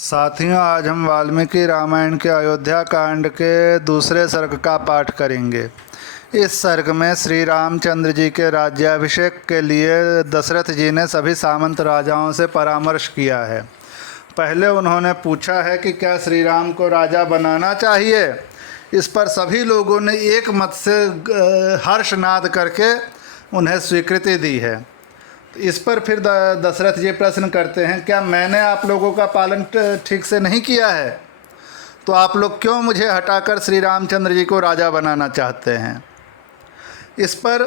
साथियों, आज हम वाल्मीकि रामायण के अयोध्या कांड के दूसरे सर्ग का पाठ करेंगे। इस सर्ग में श्री रामचंद्र जी के राज्याभिषेक के लिए दशरथ जी ने सभी सामंत राजाओं से परामर्श किया है। पहले उन्होंने पूछा है कि क्या श्री राम को राजा बनाना चाहिए। इस पर सभी लोगों ने एक मत से हर्षनाद करके उन्हें स्वीकृति दी है। इस पर फिर दशरथ जी प्रश्न करते हैं, क्या मैंने आप लोगों का पालन ठीक से नहीं किया है? तो आप लोग क्यों मुझे हटाकर श्री रामचंद्र जी को राजा बनाना चाहते हैं? इस पर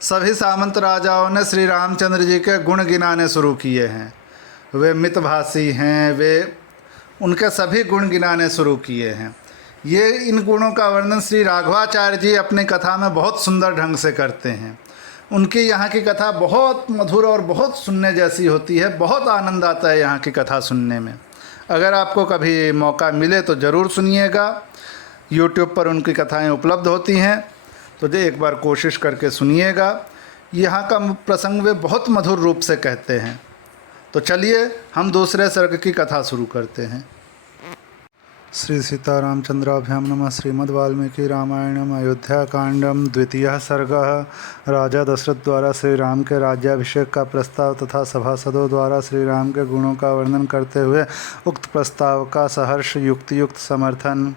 सभी सामंत राजाओं ने श्री रामचंद्र जी के गुण गिनाने शुरू किए हैं। वे मितभाषी हैं, वे उनके सभी गुण गिनाने शुरू किए हैं। ये इन गुणों का वर्णन श्री राघवाचार्य जी अपनी कथा में बहुत सुंदर ढंग से करते हैं। उनकी यहाँ की कथा बहुत मधुर और बहुत सुनने जैसी होती है। बहुत आनंद आता है यहाँ की कथा सुनने में। अगर आपको कभी मौका मिले तो ज़रूर सुनिएगा। YouTube पर उनकी कथाएं उपलब्ध होती हैं, तो एक बार कोशिश करके सुनिएगा। यहाँ का प्रसंग वे बहुत मधुर रूप से कहते हैं। तो चलिए हम दूसरे सर्ग की कथा शुरू करते हैं। श्री सीतारामचंद्राभ्यां नमः। श्रीमद् वाल्मीकि रामायणम अयोध्या कांडम द्वितीय सर्ग। राजा दशरथ द्वारा श्री राम के राज्याभिषेक का प्रस्ताव तथा सभासदों द्वारा श्री राम के गुणों का वर्णन करते हुए उक्त प्रस्ताव का सहर्ष युक्तियुक्त समर्थन।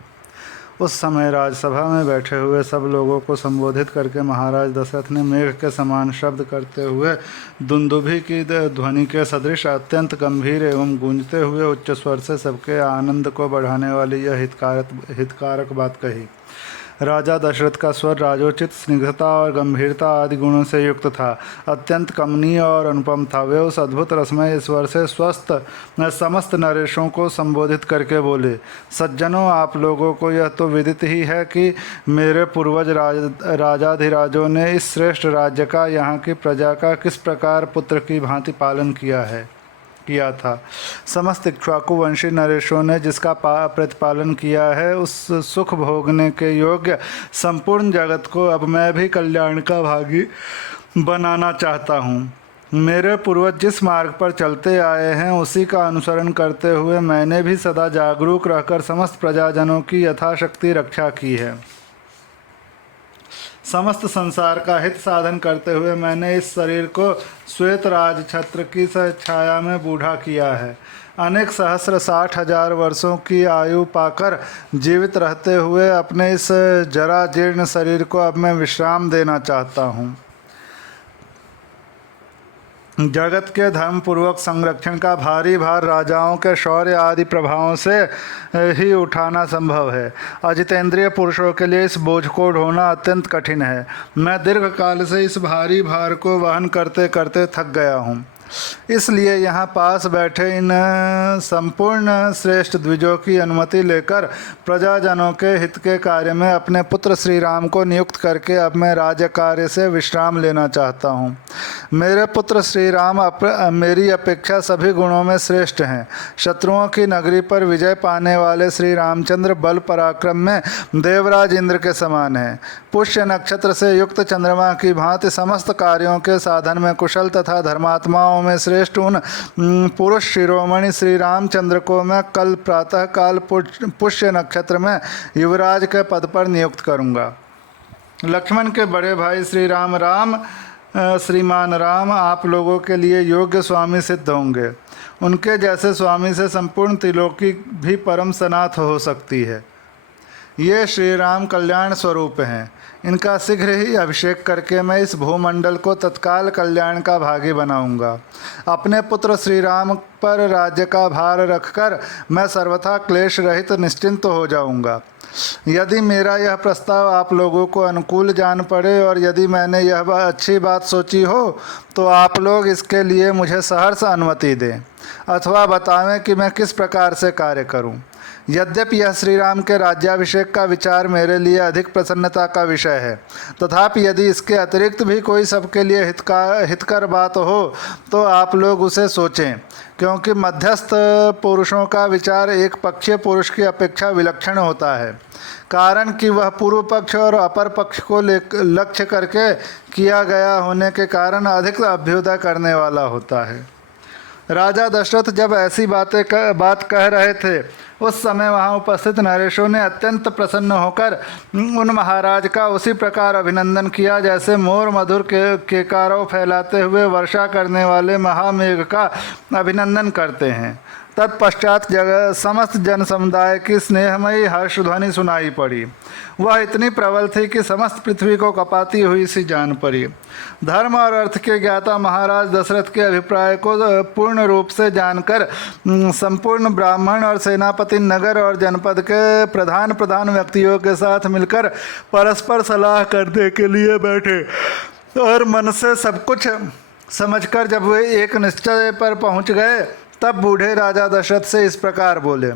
उस समय राजसभा में बैठे हुए सब लोगों को संबोधित करके महाराज दशरथ ने मेघ के समान शब्द करते हुए दुंदुभि की ध्वनि के सदृश अत्यंत गंभीर एवं गूंजते हुए उच्च स्वर से सबके आनंद को बढ़ाने वाली यह हितकारक बात कही। राजा दशरथ का स्वर राजोचित, स्निग्धता और गंभीरता आदि गुणों से युक्त था। अत्यंत कमनीय और अनुपम था। वे उस अद्भुत रसमय स्वर से स्वस्थ समस्त नरेशों को संबोधित करके बोले, सज्जनों, आप लोगों को यह तो विदित ही है कि मेरे पूर्वज राजाधिराजों ने इस श्रेष्ठ राज्य का, यहाँ की प्रजा का किस प्रकार पुत्र की भांति पालन किया था। समस्त इक्ष्वाकु वंशी नरेशों ने जिसका प्रतिपालन किया है, उस सुख भोगने के योग्य संपूर्ण जगत को अब मैं भी कल्याण का भागी बनाना चाहता हूँ। मेरे पूर्वज जिस मार्ग पर चलते आए हैं, उसी का अनुसरण करते हुए मैंने भी सदा जागरूक रहकर समस्त प्रजाजनों की यथाशक्ति रक्षा की है। समस्त संसार का हित साधन करते हुए मैंने इस शरीर को श्वेत राज छत्र की छाया में बूढ़ा किया है। अनेक सहस्र 60,000 वर्षों की आयु पाकर जीवित रहते हुए अपने इस जरा जीर्ण शरीर को अब मैं विश्राम देना चाहता हूँ। जगत के धर्मपूर्वक संरक्षण का भारी भार राजाओं के शौर्य आदि प्रभावों से ही उठाना संभव है। अजितेंद्रिय पुरुषों के लिए इस बोझ को ढोना अत्यंत कठिन है। मैं दीर्घ काल से इस भारी भार को वहन करते करते थक गया हूँ। इसलिए यहाँ पास बैठे इन संपूर्ण श्रेष्ठ द्विजों की अनुमति लेकर प्रजाजनों के हित के कार्य में अपने पुत्र श्री राम को नियुक्त करके अब मैं राज्य कार्य से विश्राम लेना चाहता हूँ। मेरे पुत्र श्री राम मेरी अपेक्षा सभी गुणों में श्रेष्ठ हैं। शत्रुओं की नगरी पर विजय पाने वाले श्री रामचंद्र बल पराक्रम में देवराज इंद्र के समान हैं। पुष्य नक्षत्र से युक्त चंद्रमा की भांति समस्त कार्यों के साधन में कुशल तथा धर्मात्माओं में श्रेष्ठ उन पुरुष शिरोमणि श्री रामचंद्र को मैं कल प्रातः काल पुष्य नक्षत्र में युवराज के पद पर नियुक्त करूंगा। लक्ष्मण के बड़े भाई श्रीमान राम आप लोगों के लिए योग्य स्वामी सिद्ध होंगे। उनके जैसे स्वामी से संपूर्ण त्रिलोकी भी परम सनाथ हो सकती है। ये श्री राम कल्याण स्वरूप हैं। इनका शीघ्र ही अभिषेक करके मैं इस भूमंडल को तत्काल कल्याण का भागी बनाऊंगा। अपने पुत्र श्री राम पर राज्य का भार रखकर मैं सर्वथा क्लेश रहित निश्चिंत हो जाऊंगा। यदि मेरा यह प्रस्ताव आप लोगों को अनुकूल जान पड़े और यदि मैंने यह अच्छी बात सोची हो, तो आप लोग इसके लिए मुझे सहर्ष अनुमति दें अथवा बतावें कि मैं किस प्रकार से कार्य करूं। यद्यपि यह श्री राम के राज्याभिषेक का विचार मेरे लिए अधिक प्रसन्नता का विषय है, तथापि यदि इसके अतिरिक्त भी कोई सबके लिए हितकर बात हो तो आप लोग उसे सोचें, क्योंकि मध्यस्थ पुरुषों का विचार एक पक्षीय पुरुष की अपेक्षा विलक्षण होता है। कारण कि वह पूर्व पक्ष और अपर पक्ष को लक्ष्य करके किया गया होने के कारण अधिक अभ्युदय करने वाला होता है। राजा दशरथ जब ऐसी बात कह रहे थे उस समय वहाँ उपस्थित नरेशों ने अत्यंत प्रसन्न होकर उन महाराज का उसी प्रकार अभिनंदन किया जैसे मोर मधुर केकारों फैलाते हुए वर्षा करने वाले महामेघ का अभिनंदन करते हैं। तत्पश्चात समस्त जन समुदाय की स्नेहमयी हर्षध्वनि सुनाई पड़ी। वह इतनी प्रबल थी कि समस्त पृथ्वी को कपाती हुई सी जान पड़ी। धर्म और अर्थ के ज्ञाता महाराज दशरथ के अभिप्राय को पूर्ण रूप से जानकर संपूर्ण ब्राह्मण और सेनापति नगर और जनपद के प्रधान व्यक्तियों के साथ मिलकर परस्पर सलाह करने के लिए बैठे और मन से सब कुछ समझकर जब वे एक निश्चय पर पहुंच गए तब बूढ़े राजा दशरथ से इस प्रकार बोले,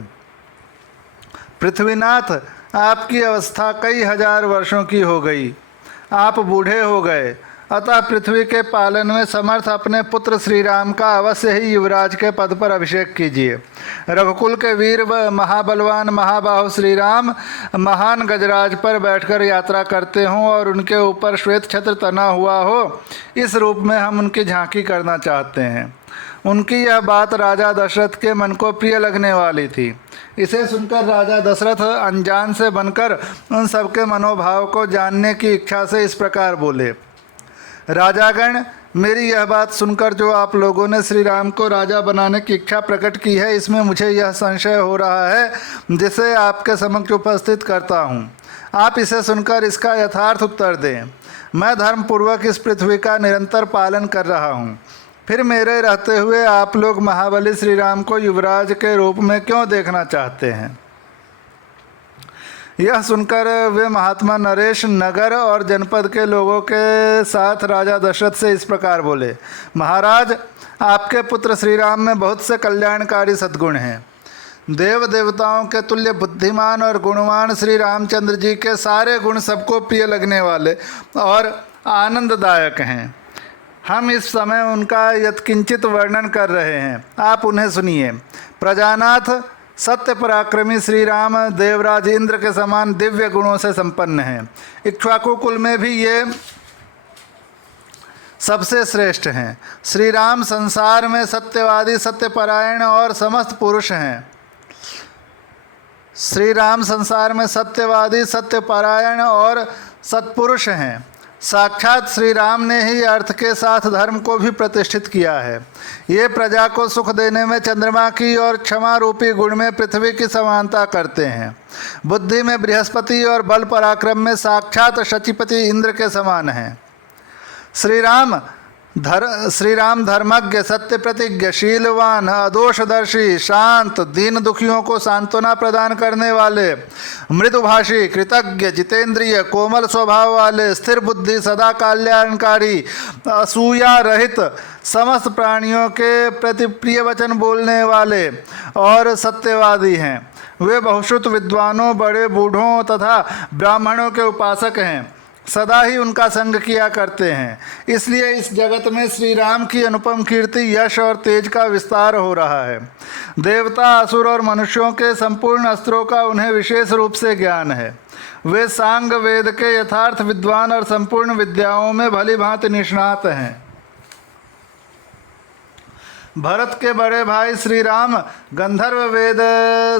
पृथ्वीनाथ, आपकी अवस्था कई हजार वर्षों की हो गई, आप बूढ़े हो गए, अतः पृथ्वी के पालन में समर्थ अपने पुत्र श्री राम का अवश्य ही युवराज के पद पर अभिषेक कीजिए। रघुकुल के वीर महाबलवान महाबाहु श्री राम महान गजराज पर बैठकर यात्रा करते हों और उनके ऊपर श्वेत छत्र तना हुआ हो, इस रूप में हम उनकी झांकी करना चाहते हैं। उनकी यह बात राजा दशरथ के मन को प्रिय लगने वाली थी। इसे सुनकर राजा दशरथ अनजान से बनकर उन सबके मनोभाव को जानने की इच्छा से इस प्रकार बोले, राजागण, मेरी यह बात सुनकर जो आप लोगों ने श्री राम को राजा बनाने की इच्छा प्रकट की है, इसमें मुझे यह संशय हो रहा है जिसे आपके समक्ष उपस्थित करता हूँ। आप इसे सुनकर इसका यथार्थ उत्तर दें। मैं धर्मपूर्वक इस पृथ्वी का निरंतर पालन कर रहा हूँ, फिर मेरे रहते हुए आप लोग महाबली श्री राम को युवराज के रूप में क्यों देखना चाहते हैं? यह सुनकर वे महात्मा नरेश नगर और जनपद के लोगों के साथ राजा दशरथ से इस प्रकार बोले, महाराज, आपके पुत्र श्री राम में बहुत से कल्याणकारी सद्गुण हैं। देव देवताओं के तुल्य बुद्धिमान और गुणवान श्री रामचंद्र जी के सारे गुण सबको प्रिय लगने वाले और आनंददायक हैं। हम इस समय उनका यत्किंचित वर्णन कर रहे हैं, आप उन्हें सुनिए। प्रजानाथ, सत्य पराक्रमी श्री राम देवराज इंद्र के समान दिव्य गुणों से संपन्न हैं। इक्ष्वाकु कुल में भी ये सबसे श्रेष्ठ हैं। श्री राम संसार में सत्यवादी, सत्यपरायण और समस्त पुरुष हैं। श्री राम संसार में सत्यवादी, सत्यपरायण और सत्पुरुष हैं। साक्षात श्री राम ने ही अर्थ के साथ धर्म को भी प्रतिष्ठित किया है। ये प्रजा को सुख देने में चंद्रमा की और क्षमा रूपी गुण में पृथ्वी की समानता करते हैं। बुद्धि में बृहस्पति और बल पराक्रम में साक्षात शचीपति इंद्र के समान हैं। श्री राम धर्मज्ञ, सत्य प्रतिज्ञ, शीलवान, अदोषदर्शी, शांत, दीन दुखियों को सांत्वना प्रदान करने वाले, मृदुभाषी, कृतज्ञ, जितेंद्रिय, कोमल स्वभाव वाले, स्थिर बुद्धि, सदा कल्याणकारी, असूया रहित, समस्त प्राणियों के प्रति प्रिय वचन बोलने वाले और सत्यवादी हैं। वे बहुश्रुत विद्वानों, बड़े बूढ़ों तथा ब्राह्मणों के उपासक हैं, सदा ही उनका संग किया करते हैं। इसलिए इस जगत में श्री राम की अनुपम कीर्ति, यश और तेज का विस्तार हो रहा है। देवता, असुर और मनुष्यों के संपूर्ण अस्त्रों का उन्हें विशेष रूप से ज्ञान है। वे सांग वेद के यथार्थ विद्वान और संपूर्ण विद्याओं में भली भांति निष्णात हैं। भरत के बड़े भाई श्री राम गंधर्व वेद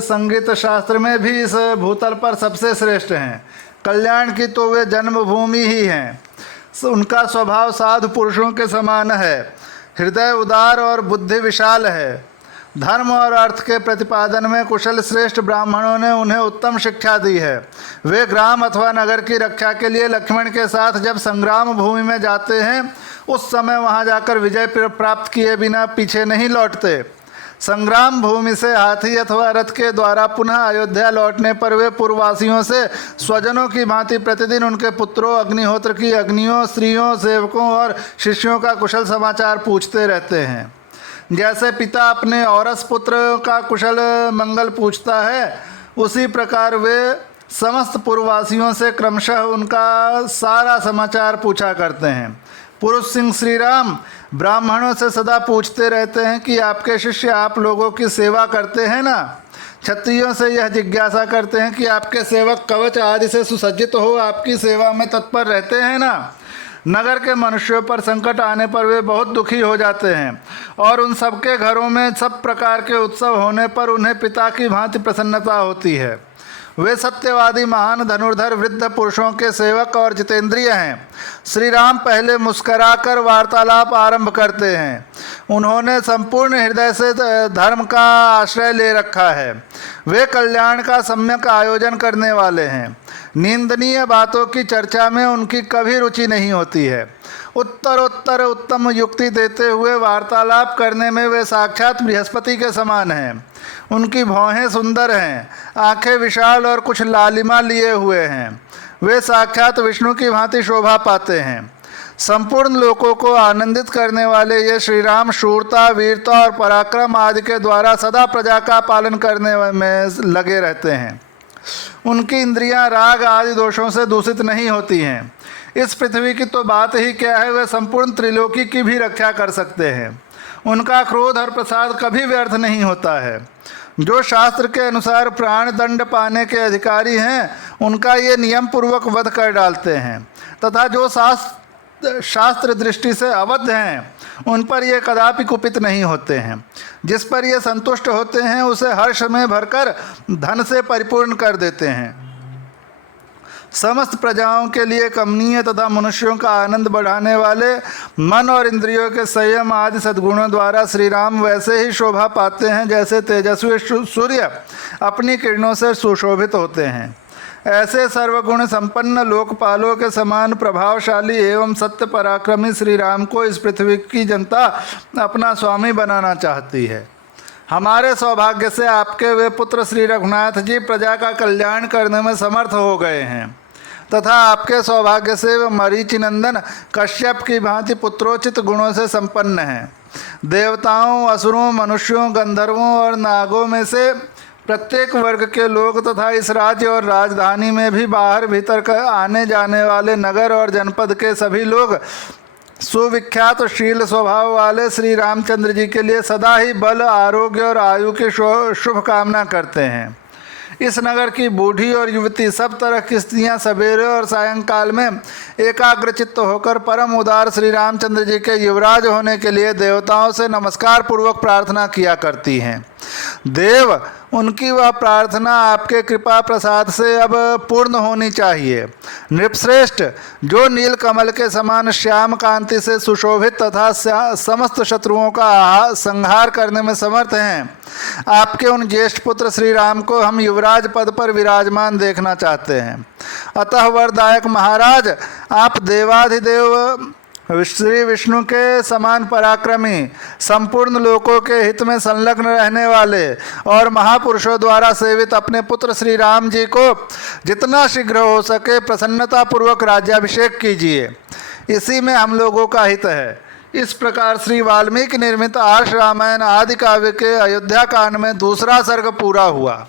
संगीत शास्त्र में भी इस भूतल पर सबसे श्रेष्ठ हैं। कल्याण की तो वे जन्मभूमि ही हैं। उनका स्वभाव साधु पुरुषों के समान है। हृदय उदार और बुद्धि विशाल है। धर्म और अर्थ के प्रतिपादन में कुशल श्रेष्ठ ब्राह्मणों ने उन्हें उत्तम शिक्षा दी है। वे ग्राम अथवा नगर की रक्षा के लिए लक्ष्मण के साथ जब संग्राम भूमि में जाते हैं उस समय वहां जाकर विजय प्राप्त किए बिना पीछे नहीं लौटते। संग्राम भूमि से हाथी अथवा रथ के द्वारा पुनः अयोध्या लौटने पर वे पूर्ववासियों से स्वजनों की भांति प्रतिदिन उनके पुत्रों, अग्निहोत्र की अग्नियों, स्त्रियों, सेवकों और शिष्यों का कुशल समाचार पूछते रहते हैं। जैसे पिता अपने औरस पुत्र का कुशल मंगल पूछता है, उसी प्रकार वे समस्त पूर्ववासियों से क्रमशः उनका सारा समाचार पूछा करते हैं। पुरुष सिंह श्री राम ब्राह्मणों से सदा पूछते रहते हैं कि आपके शिष्य आप लोगों की सेवा करते हैं ना। क्षत्रियों से यह जिज्ञासा करते हैं कि आपके सेवक कवच आदि से सुसज्जित हो आपकी सेवा में तत्पर रहते हैं ना। नगर के मनुष्यों पर संकट आने पर वे बहुत दुखी हो जाते हैं और उन सबके घरों में सब प्रकार के उत्सव होने पर उन्हें पिता की भांति प्रसन्नता होती है। वे सत्यवादी महान धनुर्धर वृद्ध पुरुषों के सेवक और जितेंद्रिय हैं। श्री राम पहले मुस्कराकर वार्तालाप आरंभ करते हैं। उन्होंने संपूर्ण हृदय से धर्म का आश्रय ले रखा है। वे कल्याण का सम्यक आयोजन करने वाले हैं। निंदनीय बातों की चर्चा में उनकी कभी रुचि नहीं होती है। उत्तरोत्तर उत्तम युक्ति देते हुए वार्तालाप करने में वे साक्षात बृहस्पति के समान हैं। उनकी भौहें सुंदर हैं, आंखें विशाल और कुछ लालिमा लिए हुए हैं। वे साक्षात विष्णु की भांति शोभा पाते हैं। संपूर्ण लोकों को आनंदित करने वाले ये श्री राम शूरता, वीरता और पराक्रम आदि के द्वारा सदा प्रजा का पालन करने में लगे रहते हैं। उनकी इंद्रियां राग आदि दोषों से दूषित नहीं होती हैं। इस पृथ्वी की तो बात ही क्या है, वे संपूर्ण त्रिलोकी की भी रक्षा कर सकते हैं। उनका क्रोध और प्रसाद कभी व्यर्थ नहीं होता है। जो शास्त्र के अनुसार प्राण दंड पाने के अधिकारी हैं, उनका ये नियम पूर्वक वध कर डालते हैं, तथा जो शास्त्र दृष्टि से अवध हैं, उन पर ये कदापि कुपित नहीं होते हैं। जिस पर ये संतुष्ट होते हैं, उसे हर्ष में भरकर धन से परिपूर्ण कर देते हैं। समस्त प्रजाओं के लिए कमनीय तथा मनुष्यों का आनंद बढ़ाने वाले मन और इंद्रियों के संयम आदि सद्गुणों द्वारा श्री राम वैसे ही शोभा पाते हैं जैसे तेजस्वी सूर्य अपनी किरणों से सुशोभित होते हैं। ऐसे सर्वगुण संपन्न लोकपालों के समान प्रभावशाली एवं सत्य पराक्रमी श्री राम को इस पृथ्वी की जनता अपना स्वामी बनाना चाहती है। हमारे सौभाग्य से आपके वे पुत्र श्री रघुनाथ जी प्रजा का कल्याण करने में समर्थ हो गए हैं, तथा आपके सौभाग्य से वे मरीचि नंदन कश्यप की भांति पुत्रोचित गुणों से संपन्न हैं। देवताओं, असुरों, मनुष्यों, गंधर्वों और नागों में से प्रत्येक वर्ग के लोग तथा इस राज्य और राजधानी में भी बाहर भीतर कर आने जाने वाले नगर और जनपद के सभी लोग सुविख्यात शील स्वभाव वाले श्री रामचंद्र जी के लिए सदा ही बल, आरोग्य और आयु की शुभ कामना करते हैं। इस नगर की बूढ़ी और युवती, सब तरह की स्त्रियाँ सवेरे और सायंकाल में एकाग्रचित्त होकर परम उदार श्री रामचंद्र जी के युवराज होने के लिए देवताओं से नमस्कार पूर्वक प्रार्थना किया करती हैं। देव, उनकी वह प्रार्थना आपके कृपा प्रसाद से अब पूर्ण होनी चाहिए। नृपश्रेष्ठ, जो नील कमल के समान श्याम कांति से सुशोभित तथा समस्त शत्रुओं का संहार करने में समर्थ हैं, आपके उन ज्येष्ठ पुत्र श्री राम को हम युवराज पद पर विराजमान देखना चाहते हैं। अतः वरदायक महाराज, आप देवाधिदेव श्री विष्णु के समान पराक्रमी, संपूर्ण लोकों के हित में संलग्न रहने वाले और महापुरुषों द्वारा सेवित अपने पुत्र श्री राम जी को जितना शीघ्र हो सके प्रसन्नता पूर्वक राज्याभिषेक कीजिए। इसी में हम लोगों का हित है। इस प्रकार श्री वाल्मीकि निर्मित आर्ष रामायण आदि काव्य के अयोध्या कांड में दूसरा सर्ग पूरा हुआ।